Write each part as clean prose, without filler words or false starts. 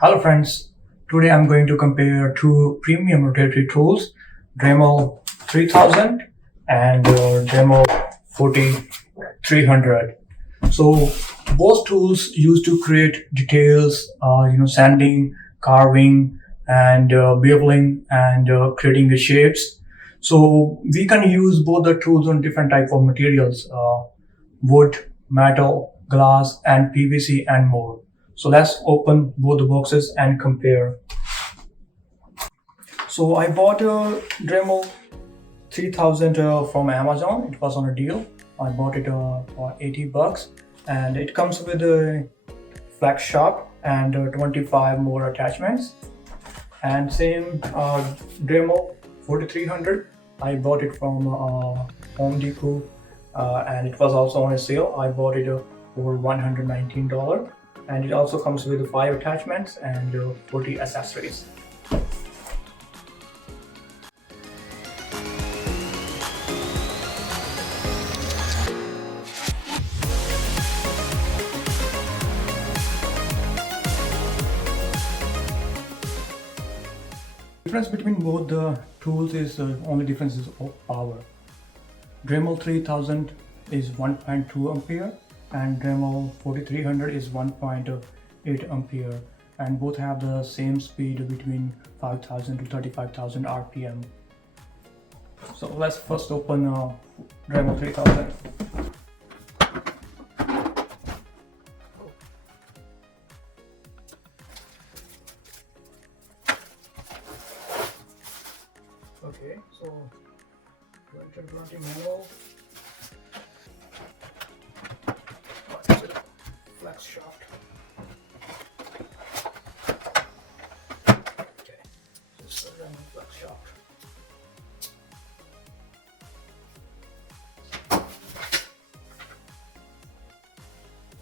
Hello friends, today I'm going to compare two premium rotatory tools, Dremel 3000 and Dremel 4300. So both tools used to create details, sanding, carving and beveling and creating the shapes. So we can use both the tools on different type of materials, wood, metal, glass and PVC and more. So let's open both the boxes and compare. So I bought a Dremel 3000 from Amazon. It was on a deal. I bought it for 80 bucks and it comes with a flex shop and 25 more attachments. And same Dremel 4300. I bought it from Home Depot and it was also on a sale. I bought it for $119 and it also comes with 5 attachments and 40 accessories. The difference between both the tools is only difference is of power. Dremel 3000 is 1.2 ampere and Dremel 4300 is 1.8 ampere, and both have the same speed between 5000 to 35,000 RPM. So let's first open Dremel 3000. Okay, so 2020 manual. Flex shaft. Okay, this is the Dremel flex shaft.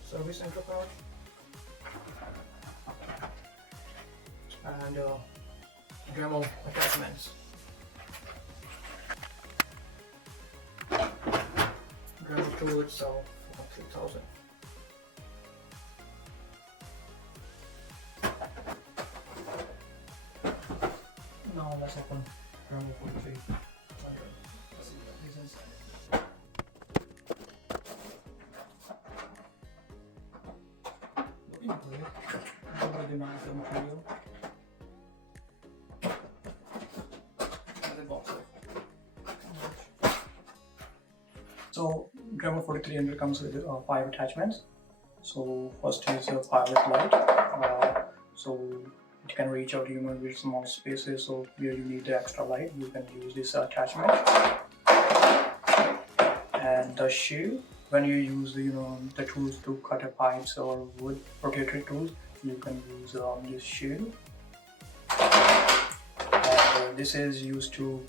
Service center part and Dremel attachments. Dremel tool itself for 3000. Now let's open Dremel 4300. Let's see what is inside. Looking great. Really nice material. So Dremel 4300 comes with 5 attachments. So first is a pilot light. So it can reach out even with small spaces. So where you need the extra light, you can use this attachment. And the shield, when you use the tools to cut a pipes or wood rotatory tools, you can use this shield. And this is used to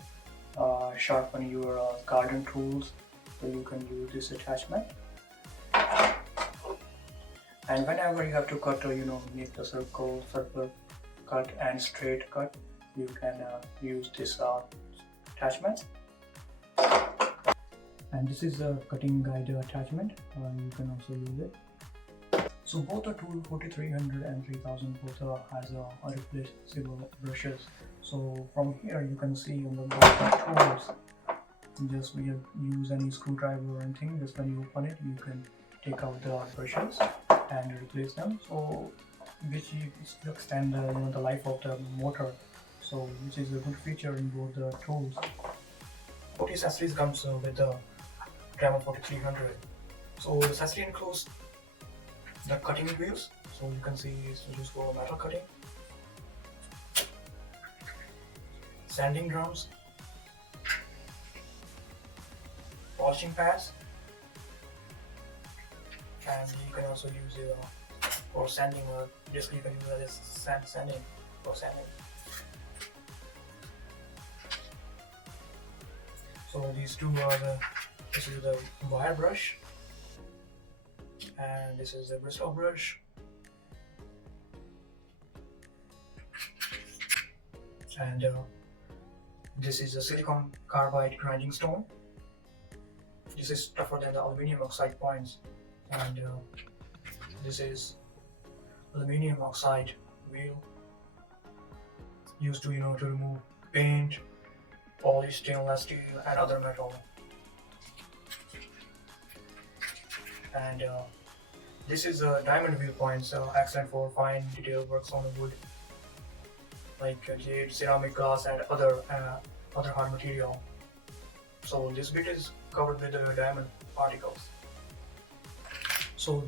sharpen your garden tools. So you can use this attachment, and whenever you have to cut make the circle cut and straight cut, you can use this attachment. And this is a cutting guide attachment, you can also use it. So both the tool 4300 and 3000 both has a replaceable brushes. So from here you can see on the both the tools, just when you use any screwdriver or anything, just when you open it, you can take out the brushes and replace them. So which extend the life of the motor. So which is a good feature in both the tools. What accessories comes with the Dremel 4300. So the accessory includes the cutting wheels. So you can see it's used for metal cutting, sanding drums, polishing pads, and you can also use it for sanding, or basically you can use it as sanding for sanding. So these two are this is the wire brush and this is the bristle brush, and this is a silicon carbide grinding stone. This is tougher than the aluminum oxide points, and this is aluminum oxide wheel used to to remove paint, polish stainless steel and other metal. And this is a diamond viewpoint, so excellent for fine detail works on wood like jade, ceramic, glass, and other hard material. So this bit is covered with diamond particles. So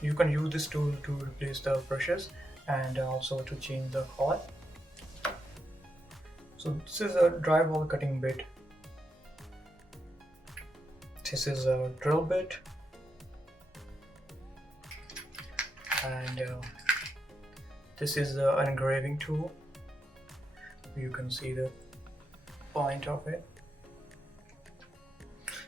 you can use this tool to replace the brushes and also to change the collet. So this is a drywall cutting bit. This is a drill bit, and this is an engraving tool. You can see the point of it.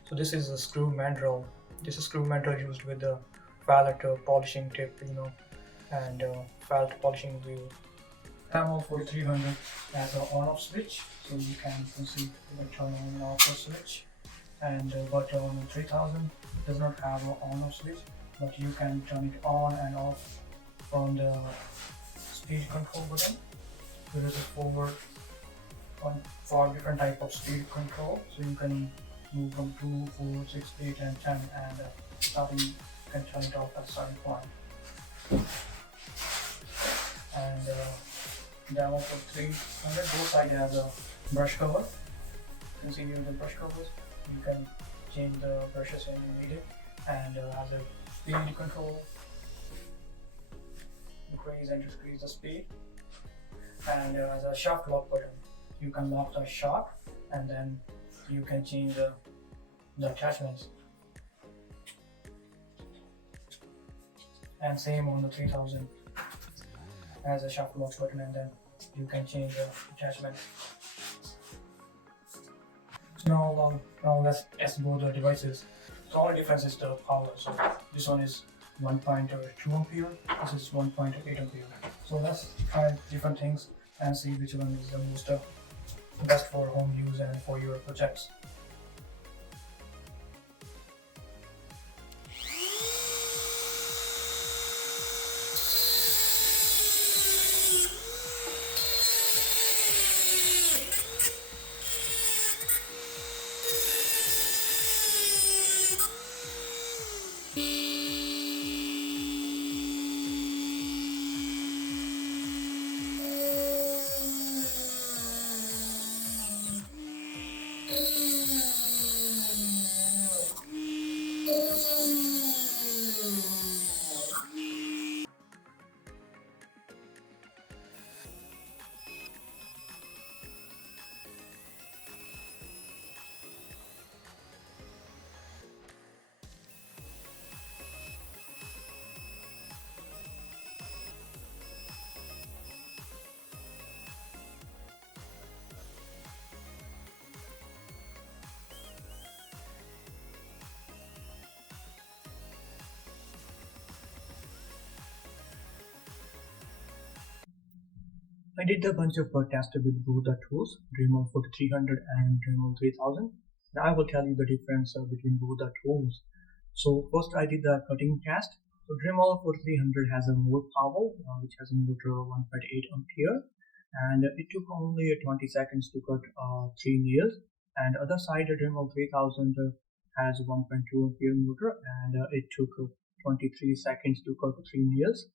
So this is a screw mandrel. This is screw mandrel used with the pallet polishing tip, and pallet polishing wheel. Dremel 4300 has an on-off switch, so you can see the turn on and off the switch. And but on 3000 does not have an on-off switch, but you can turn it on and off from the speed control button. There is four different type of speed control, so you can move from 2, 4, 6, 8, and 10, and starting you can turn it off at starting point. And down for 300, both sides has a brush cover. You can see here the brush covers. You can change the brushes when you need it, and has a speed control, increase and decrease the speed, and has a shaft lock button. You can lock the shaft, and then you can change the attachments. And same on the 3000, has a shaft lock button, and then you can change the attachment. So now let's test both the devices. The only difference is the power. So this one is 1.2 ampere, this is 1.8 ampere. So let's try different things and see which one is the most best for home use and for your projects. I did a bunch of tests with both the tools, Dremel 4300 and Dremel 3000. Now I will tell you the difference between both the tools. So first I did the cutting test. So Dremel 4300 has a more power, which has a motor 1.8 ampere, and it took only 20 seconds to cut 3 nails. And other side, Dremel 3000 has 1.2 ampere motor, and it took 23 seconds to cut 3 nails.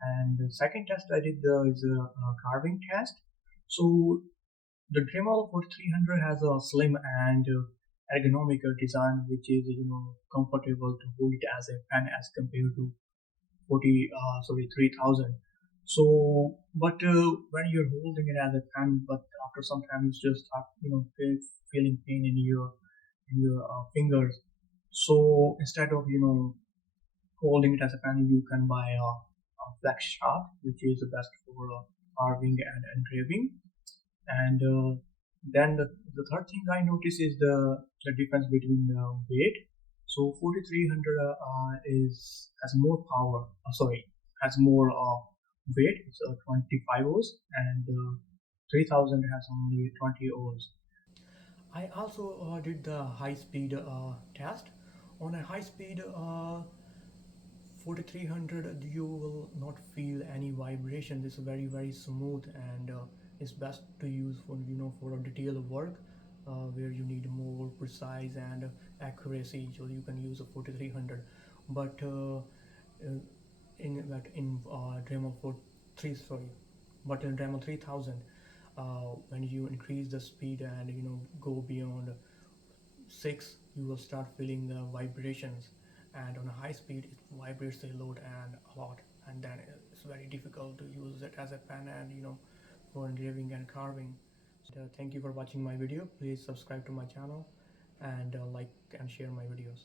And the second test I did is a carving test. So the Dremel 4300 has a slim and ergonomic design, which is comfortable to hold it as a pen as compared to 3000. So but when you're holding it as a pen, but after some time you just start feeling pain in your fingers. So instead of holding it as a pen, you can buy a flex shaft, which is the best for carving and engraving. And then the third thing I notice is the difference between the weight. So 4300 has more power. Has more weight. It's 25 O's, and 3000 has only 20 O's. I also did the high speed test. On a high speed 4300 you will not feel any vibration. It's very smooth, and it's best to use for for a detailed work where you need more precise and accuracy, so you can use a 4300. But in Dremel 3 sorry but in Dremel 3000, when you increase the speed and go beyond 6, you will start feeling the vibrations, and on a high speed it vibrates a lot and a lot, and then it's very difficult to use it as a pen and for engraving and carving. So thank you for watching my video. Please subscribe to my channel and like and share my videos.